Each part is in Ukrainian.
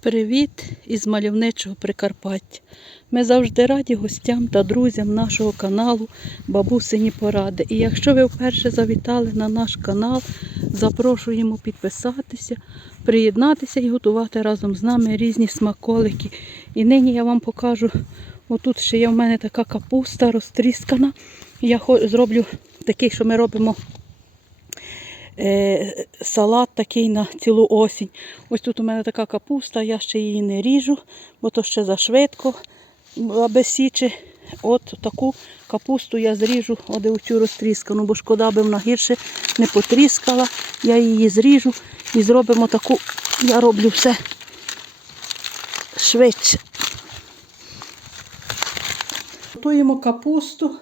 Привіт із мальовничого Прикарпаття. Ми завжди раді гостям та друзям нашого каналу Бабусині Поради. І якщо ви вперше завітали на наш канал, запрошуємо підписатися, приєднатися і готувати разом з нами різні смаколики. І нині я вам покажу, отут ще є в мене така капуста розтріскана. Я зроблю такий, що ми робимо е, салат такий на цілу осінь. Ось тут у мене така капуста, я ще її не ріжу, бо то ще зашвидко, аби січе. От таку капусту я зріжу, оде оцю розтріскану, бо шкода би вона гірше не потріскала. Я її зріжу і зробимо таку, я роблю все швидше. Готуємо капусту,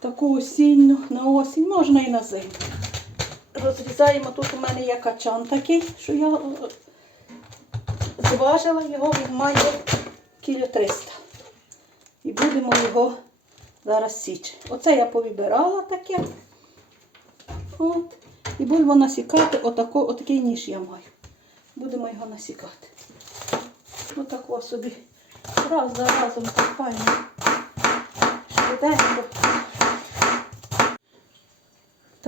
таку осінню на осінь, можна і на зиму. Розрізаємо, тут у мене є качан такий, що я е, зважила його, він має кіло 300. І будемо його зараз січити. Оце я повибирала таке. От. І будемо насікати отако, отакий ніж я маю. Будемо його насікати. Отако собі. Раз за разом файно. Швиденько.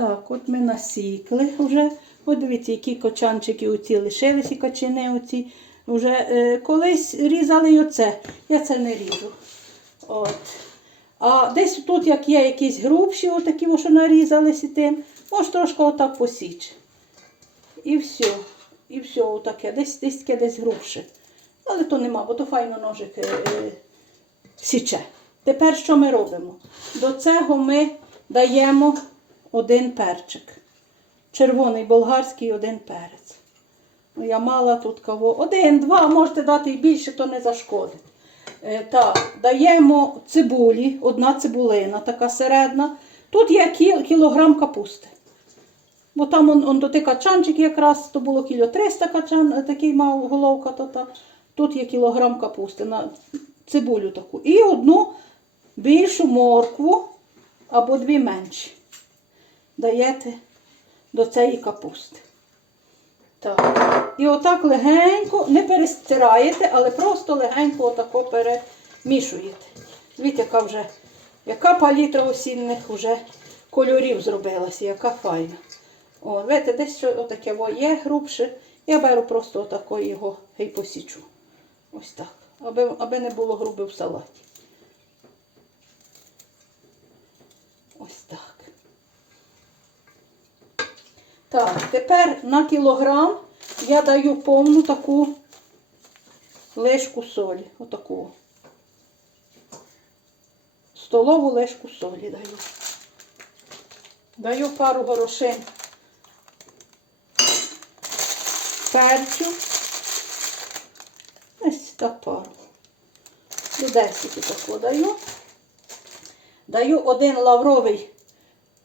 Так, от ми насікли вже. От дивіться, які кочанчики оці лишилися, качани оці. Вже е, колись різали й оце. Я це не ріжу. От. А десь тут, як є якісь грубші, отакі, що нарізалися тим, може трошки отак посіч. І все. І все отаке. Десь десь таке десь грубше. Але то нема, бо то файно ножик е, е, січе. Тепер що ми робимо? До цього ми даємо один перчик. Червоний болгарський один перець. Ну, я мала тут кого. Один, два, можете дати і більше, то не зашкодить. Е, так, даємо цибулі, одна цибулина, така середна. Тут є кіл, кілограм капусти. Бо там он, он тих качанчик якраз, то було кіло 300 качан, е, такий мав головка. То, та. Тут є кілограм капусти на цибулю таку. І одну більшу моркву або дві менші даєте до цієї капусти. Так. І отак легенько, не перестираєте, але просто легенько отако перемішуєте. Дивіться, яка вже, яка палітра осінних вже кольорів зробилася, яка файна. О, видите, десь отаке є грубше. Я беру просто отако його і посічу. Ось так. Аби, аби не було грубе в салаті. Ось так. Так, тепер на кілограм я даю повну таку лишку солі. Отаку. Столову лишку солі даю. Даю пару горошин перцю. Ось так пару. До 10 таку даю. Даю один лавровий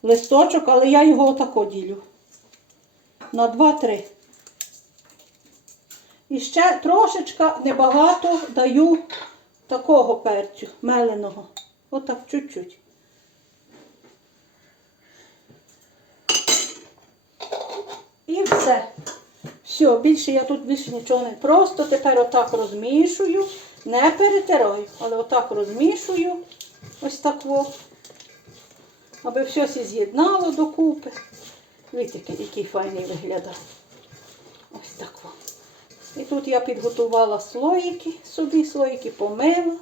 листочок, але я його отако ділю на 2-3. І ще трошечка небагато даю такого перцю меленого. Отак чуть-чуть. І все. Все, більше я тут більше нічого не. Просто тепер отак розмішую, не перетираю, але отак розмішую. Ось так во. Аби все з'єднало докупи. Дивіться, який, файний виглядає. Ось так во. І тут я підготувала слоїки собі, слоїки помила.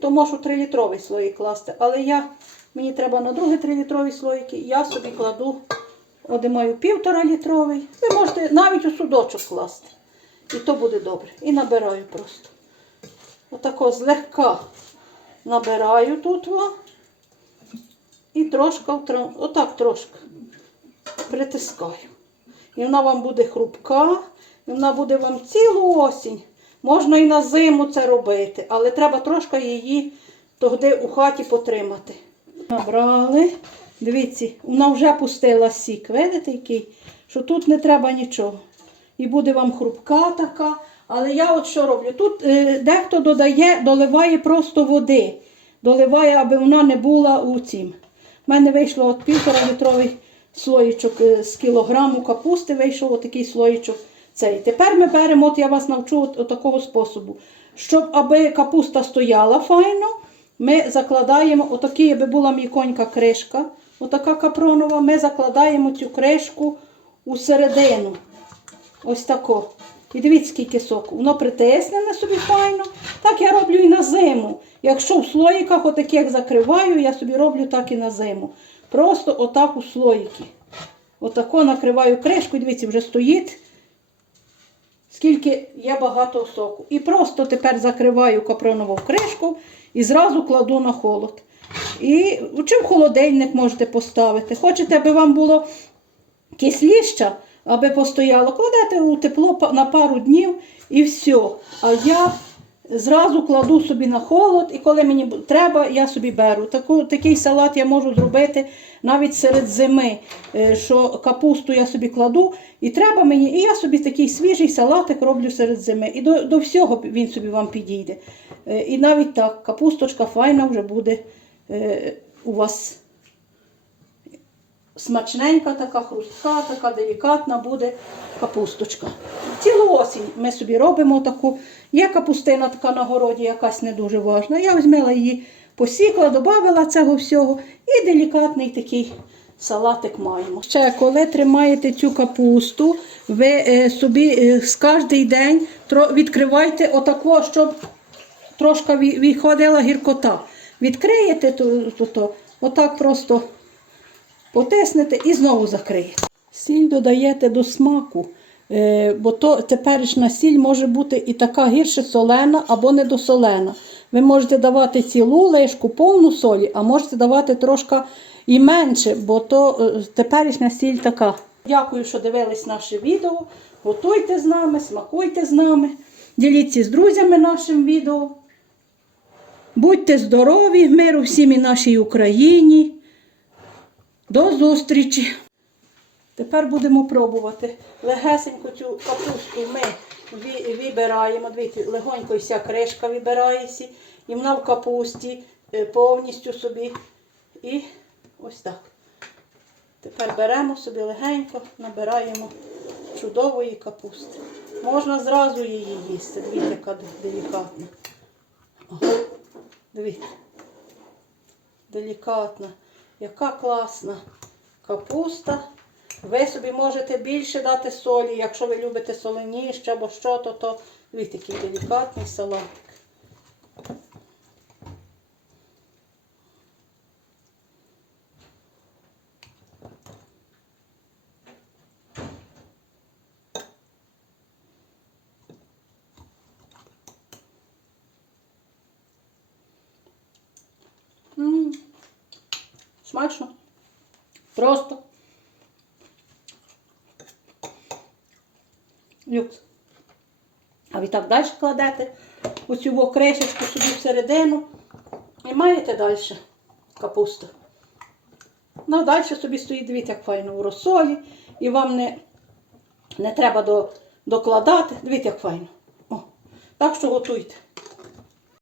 То можу 3-літровий слоїк класти. Але я, мені треба на другий 3-літровий слоїки. Я собі кладу, я маю півтора літровий. Ви можете навіть у судочок класти. І то буде добре. І набираю просто. Отако злегка набираю тут. Во. І трошки, отак трошки притискаю. І вона вам буде хрупка, і вона буде вам цілу осінь. Можна і на зиму це робити, але треба трошки її тоді у хаті потримати. Набрали. Дивіться, вона вже пустила сік. Видите, який? Що тут не треба нічого. І буде вам хрупка така. Але я от що роблю? Тут е, дехто додає, доливає просто води. Доливає, аби вона не була у цім. У мене вийшло от півтора літровий слоїчок е, з кілограму капусти, вийшов отакий слоїчок цей. Тепер ми беремо, от я вас навчу от, от такого способу. Щоб аби капуста стояла файно, ми закладаємо, отакий, аби була м'яконька кришка, отака капронова, ми закладаємо цю кришку у середину. Ось тако. І дивіться, скільки соку. Воно притиснене собі файно. Так я роблю і на зиму. Якщо в слоїках, отаких закриваю, я собі роблю так і на зиму. Просто отак у слоїки. Отако накриваю кришку, і дивіться, вже стоїть. Скільки є багато соку. І просто тепер закриваю капронову кришку і зразу кладу на холод. І чи в холодильник можете поставити. Хочете, аби вам було кисліше, аби постояло, кладете у тепло на пару днів і все. А я зразу кладу собі на холод, і коли мені треба, я собі беру. Таку, такий салат я можу зробити навіть серед зими, е, що капусту я собі кладу, і треба мені, і я собі такий свіжий салатик роблю серед зими. І до, до всього він собі вам підійде. Е, І навіть так, капусточка файна вже буде е, у вас смачненька, така хрустка, така делікатна буде капусточка. Цілу осінь ми собі робимо таку. Є капустина така на городі, якась не дуже важна. Я візьмела її, посікла, додала цього всього і делікатний такий салатик маємо. Ще коли тримаєте цю капусту, ви е, собі е, з кожний день відкривайте отако, щоб трошки ві- виходила гіркота. Відкриєте то, то, то, отак просто потиснете і знову закриєте. Сіль додаєте до смаку, е, бо то теперішня сіль може бути і така гірше солена або недосолена. Ви можете давати цілу лишку, повну солі, а можете давати трошки і менше, бо то е, теперішня сіль така. Дякую, що дивились наше відео. Готуйте з нами, смакуйте з нами, діліться з друзями нашим відео. Будьте здорові, миру всім і нашій Україні. До зустрічі! Тепер будемо пробувати. Легесенько цю капусту ми вибираємо. Дивіться, легонько вся кришка вибирається. І вона в капусті е, повністю собі. І ось так. Тепер беремо собі легенько, набираємо чудової капусти. Можна зразу її їсти. Дивіться, яка делікатна. О, дивіться. Делікатна. Яка класна капуста. Ви собі можете більше дати солі, якщо ви любите соленіще або що, то, то дивіться, який делікатний салатик. Смачно. Просто. Люкс. А ви так далі кладете оцю кришечку собі всередину. І маєте далі капусту. Ну, а далі собі стоїть, дивіться, як файно в розсолі. І вам не, не треба до, докладати. Дивіться, як файно. О, так що готуйте.